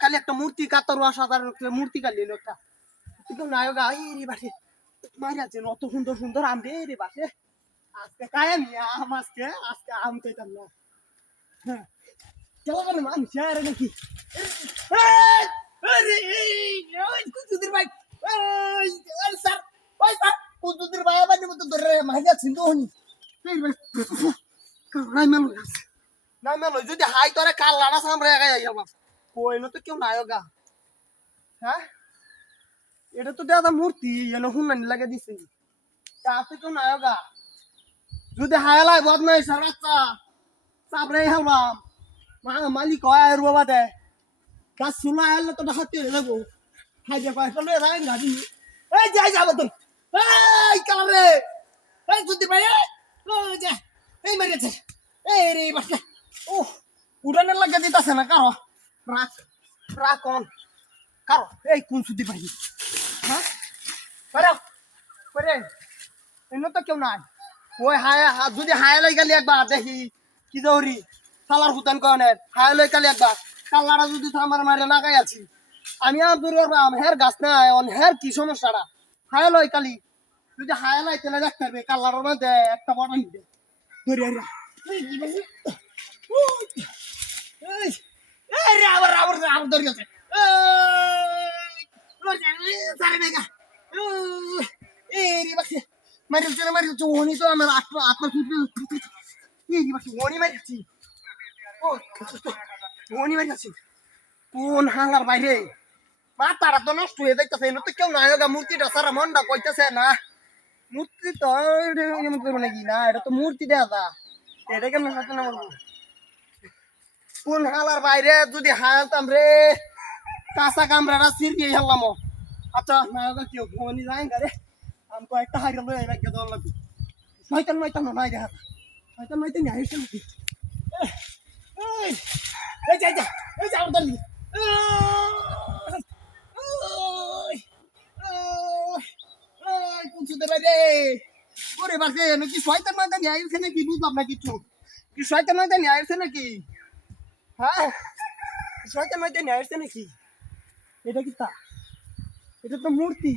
খালি একটা মূর্তি কাতার সাধারণ মূর্তি কালি একটা কেউ নায়ক রে বাসে মারি আছে অত সুন্দর সুন্দর আম রে রে বাসে আজকে কায় আমি আম আজকে আজকে আম চাইতাম না হ্যাঁ চলো কেন মানুষ আরে নাকি কুচুদের ভাই স্যার ওই স্যার কুচুদের ভাই আবার মতো ধরে মারি আছেন তো হনি নাই মেলো যদি হাই তোরে কাল লাড়া সামরে গাই যাবা কইলো তো কেউ নায়ক হ্যাঁ এটা তো দাদা মূর্তি এনে হুন্নানি লাগে দিছে তাতে কেউ নায়ক যদি হায়ালাই বদনাই স্যার বাচ্চা সাবরে হলাম মালিক হয় আর বাবা দে গাছ চুলা এলে তো হাতে লাগবো হাই দে পাই চলে রাই গাড়ি এই যাই যাবো তো এই কালে এই যদি ভাই ও যা এই মেরেছে এই রে বাচ্চা ও উড়ানের লাগে দিতাছে না কারো রাখ রাখ কোন কারো এই কোন সুদি ভাই হ্যাঁ পারো পারে এনে তো কেউ নাই ওই হায়া যদি হায়া লাই গেলি একবার দেখি কি দৌড়ি সালার হুতান কনের হায়া লাই গেলি একবার কাল্লারা যদি আমার মারে লাগাই আছি আমি আর দূরে হের গাছ নাই অন হের কি সমস্যাটা হায়া লাই কালি যদি হায়া লাই তেলে দেখতে পারবে কাল্লার মধ্যে একটা বড় নিতে ধরে আবার আবার আবার ধরে গেছে মারি ওনি তো আমার আপনার ওনি মারিছি ওনি মারিছি কোন হালার বাইরে মাথাটা তো নষ্ট হয়ে যাইতেছে এনে তো কেউ নাই মূর্তিটা সারা মনটা কইতেছে না মূর্তি তো এমন করবো নাকি না এটা তো মূর্তি দেওয়া এটা কেমন সাথে না বলবো কোন হালার বাইরে যদি হালতাম রে কাঁচা কামড়াটা সিরকিয়ে হেললাম আচ্ছা নায়ক কেউ ফোনই যায় রে আমি কয়েকটা হাইরে লই রাখিয়ে দেওয়ার লাগবে শয়তান মাইতাম না নাই দেখা শয়তান মাইতে নিয়ে আসছে নাকি এই যা যা এই যা উঠলি কোন সুদের বাইরে ওরে বাসে নাকি শয়তান মাইতে নিয়ে আসছে নাকি বুঝলাম না কিছু কি শয়তান মাইতে নিয়ে আসছে নাকি হ্যাঁ শয়তান মাইতে নিয়ে আসছে নাকি এটা কি তা এটা তো মূর্তি